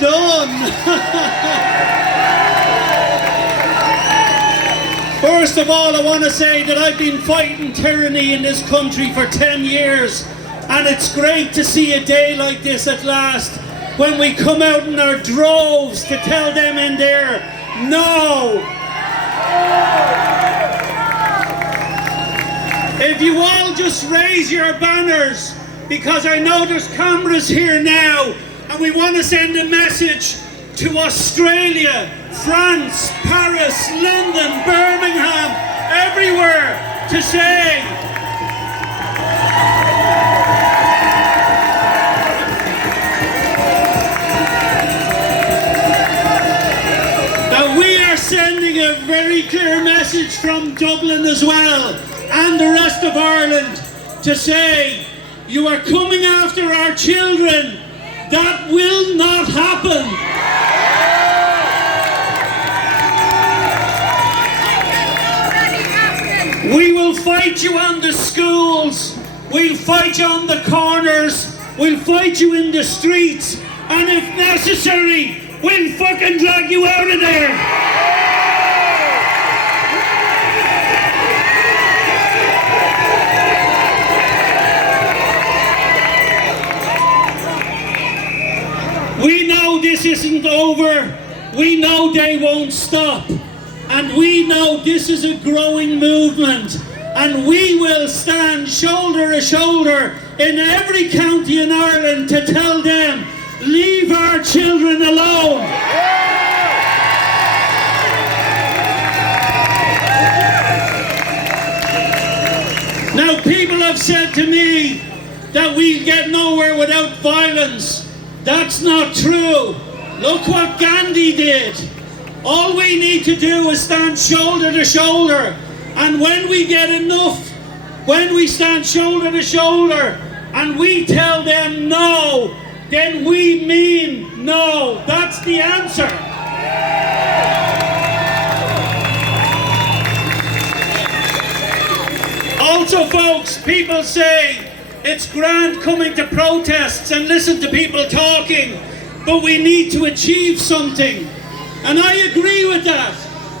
Well done. First of all, I want to say that I've been fighting tyranny in this country for 10 years, and it's great to see a day like this at last, when we come out in our droves to tell them in there, no. If you all just raise your banners, because I know there's cameras here now, and we want to send a message to Australia, France, Paris, London, Birmingham, everywhere, to say, that we are sending a very clear message from Dublin as well, and the rest of Ireland, to say, you are coming after our children. That will not happen. We will fight you on the schools, we'll fight you on the corners, we'll fight you in the streets, and if necessary, we'll fucking drag you out of there. We know this isn't over, we know they won't stop, and we know this is a growing movement, and we will stand shoulder to shoulder in every county in Ireland to tell them, leave our children alone. Now, people have said to me that we get nowhere without violence. That's not true. Look what Gandhi did. All we need to do is stand shoulder to shoulder. And when we get enough, when we stand shoulder to shoulder and we tell them no, then we mean no. That's the answer. Also, folks, people say, it's grand coming to protests and listen to people talking, but we need to achieve something. And I agree with that.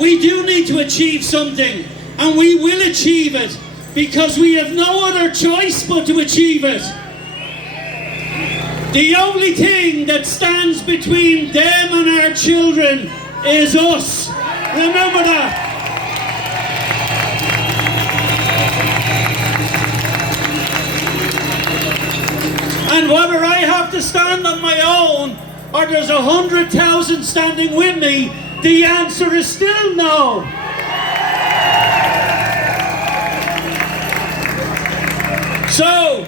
We do need to achieve something, and we will achieve it, because we have no other choice but to achieve it. The only thing that stands between them and our children is us. Remember that. And whether I have to stand on my own or there's 100,000 standing with me, the answer is still no. So,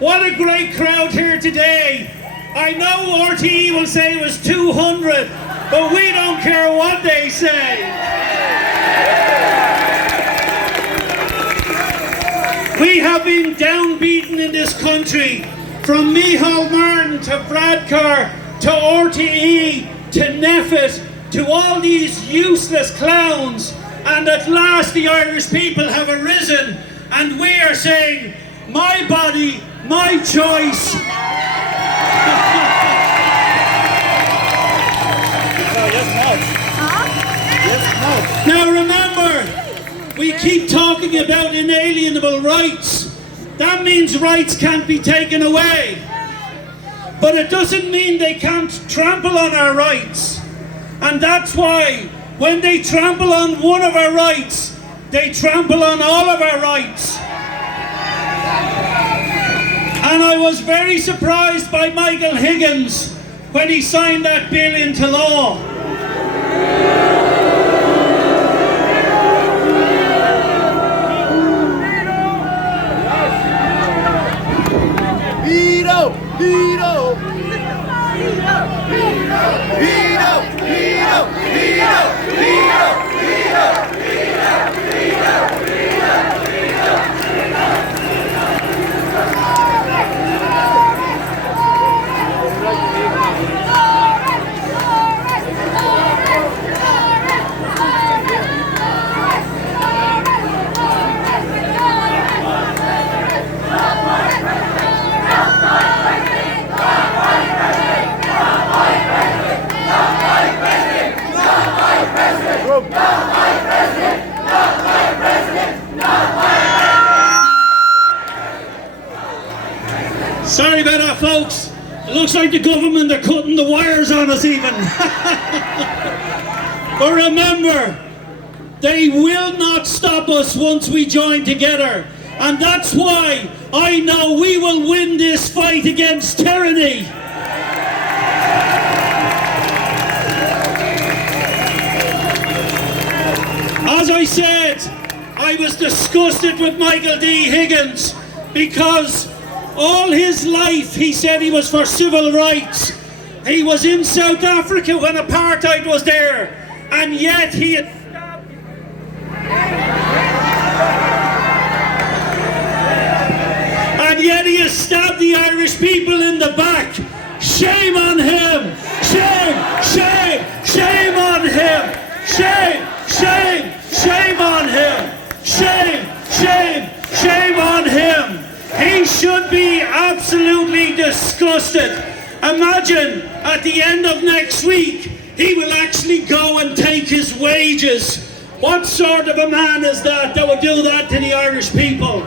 what a great crowd here today. I know RTE will say it was 200, but we don't care what they say. We have been downbeaten in this country. From Micheál Martin to Bradcar to RTE to Neffet to all these useless clowns, and at last the Irish people have arisen, and we are saying, my body, my choice. Now remember, we keep talking about inalienable rights. That means rights can't be taken away. But it doesn't mean they can't trample on our rights. And that's why, when they trample on one of our rights, they trample on all of our rights. And I was very surprised by Michael Higgins when he signed that bill into law. Sorry about that, folks. It looks like the government are cutting the wires on us even. But remember, they will not stop us once we join together. And that's why I know we will win this fight against tyranny. As I said, I was disgusted with Michael D. Higgins because all his life he said he was for civil rights. He was in South Africa when apartheid was there, and yet he had stabbed the Irish people in the back. Shame on him! Shame! Shame! Shame on him! Shame! Shame! Shame on him! Shame! Shame! Shame on him! He should be absolutely disgusted. Imagine at the end of next week he will actually go and take his wages. What sort of a man is that would do that to the Irish people?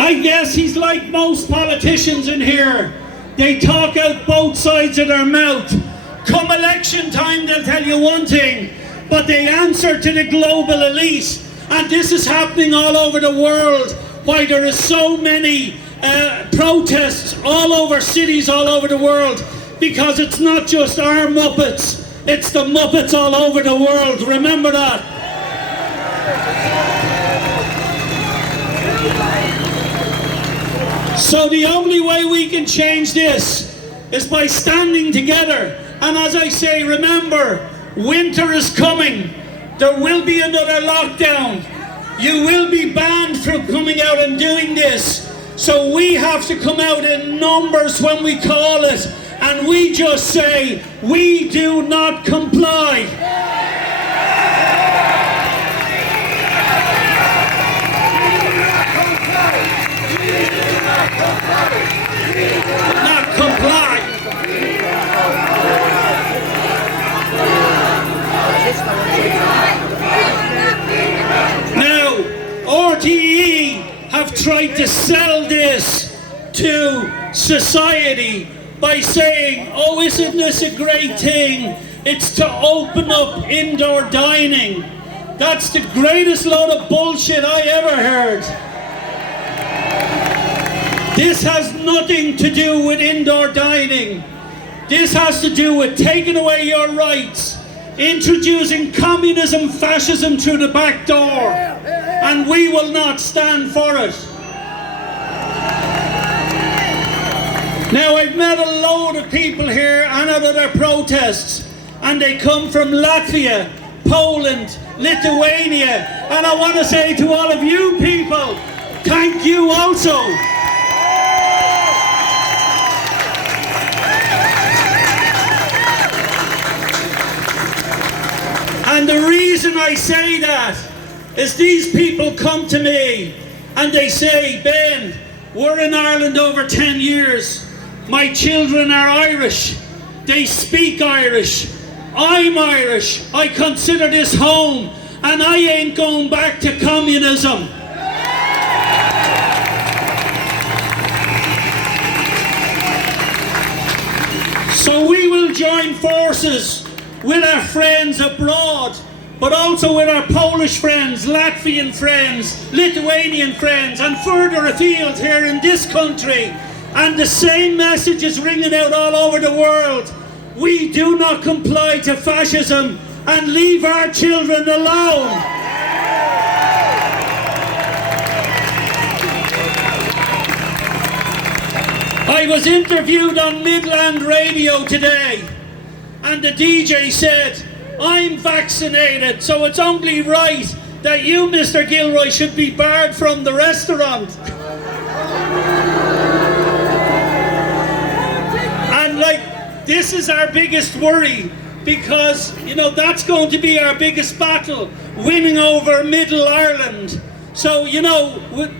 I guess he's like most politicians in here. They talk out both sides of their mouth. Come election time, they'll tell you one thing, but they answer to the global elite. And this is happening all over the world, why there is so many protests all over cities all over the world, because it's not just our Muppets, it's the Muppets all over the world. Remember that. So the only way we can change this is by standing together. And as I say, remember, winter is coming. There will be another lockdown. You will be banned from coming out and doing this. So we have to come out in numbers when we call it. And we just say, we do not comply. Not comply. Now, RTE have tried to sell this to society by saying, oh, isn't this a great thing? It's to open up indoor dining. That's the greatest load of bullshit I ever heard. This has nothing to do with indoor dining. This has to do with taking away your rights, introducing communism, fascism through the back door, and we will not stand for it. Now, I've met a load of people here and at other protests, and they come from Latvia, Poland, Lithuania, and I want to say to all of you people, thank you also. And the reason I say that is these people come to me and they say, Ben, we're in Ireland over 10 years. My children are Irish. They speak Irish. I'm Irish. I consider this home, and I ain't going back to communism. So we will join forces with our friends abroad, but also with our Polish friends, Latvian friends, Lithuanian friends, and further afield here in this country. And the same message is ringing out all over the world. We do not comply to fascism and leave our children alone. I was interviewed on Midland Radio today, and the DJ said, I'm vaccinated, so it's only right that you, Mr. Gilroy, should be barred from the restaurant. And this is our biggest worry, because, that's going to be our biggest battle, winning over Middle Ireland. So,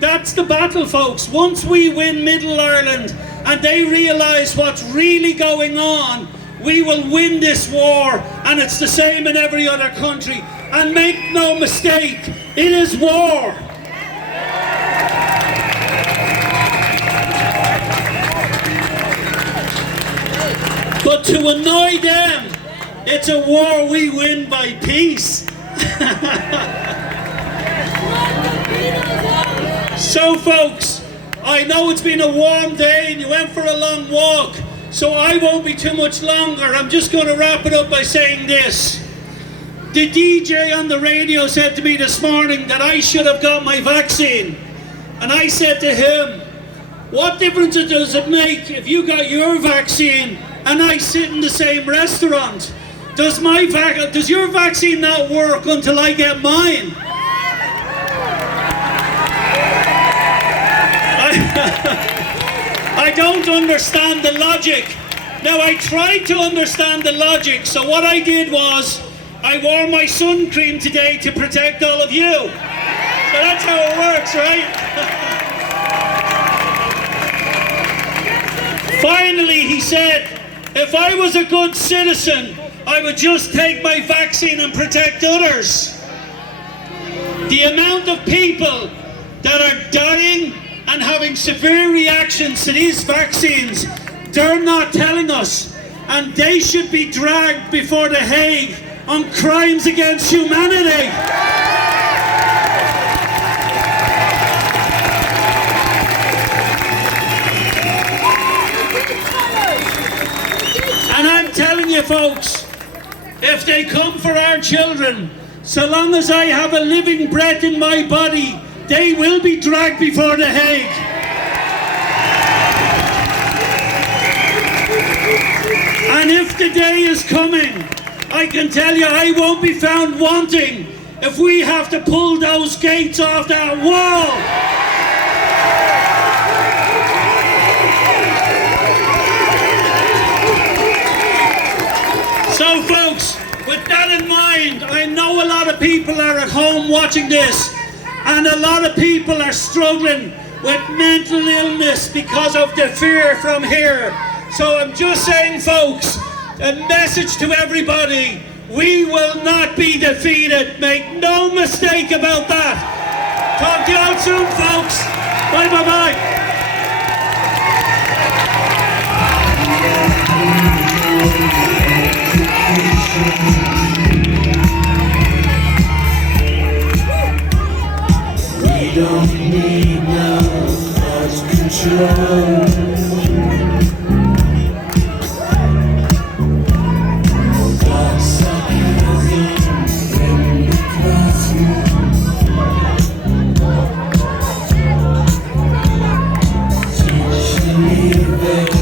that's the battle, folks. Once we win Middle Ireland and they realise what's really going on, we will win this war, and it's the same in every other country. And make no mistake, it is war. to annoy them, it's a war we win by peace. So folks, I know it's been a warm day and you went for a long walk, so I won't be too much longer. I'm just going to wrap it up by saying this. The DJ on the radio said to me this morning that I should have got my vaccine. And I said to him, what difference does it make if you got your vaccine and I sit in the same restaurant? Does your vaccine not work until I get mine? I don't understand the logic. Now, I tried to understand the logic, so what I did was I wore my sun cream today to protect all of you. So that's how it works, right? Finally, he said, if I was a good citizen, I would just take my vaccine and protect others. The amount of people that are dying and having severe reactions to these vaccines, they're not telling us. And they should be dragged before The Hague on crimes against humanity. And I'm telling you folks, if they come for our children, so long as I have a living breath in my body, they will be dragged before The Hague. And if the day is coming, I can tell you I won't be found wanting if we have to pull those gates off that wall. So folks, with that in mind, I know a lot of people are at home watching this, and a lot of people are struggling with mental illness because of the fear from here. So I'm just saying, folks, a message to everybody, we will not be defeated. Make no mistake about that. Talk to you all soon, folks. Bye, bye, bye. We don't need no thought control. Teach me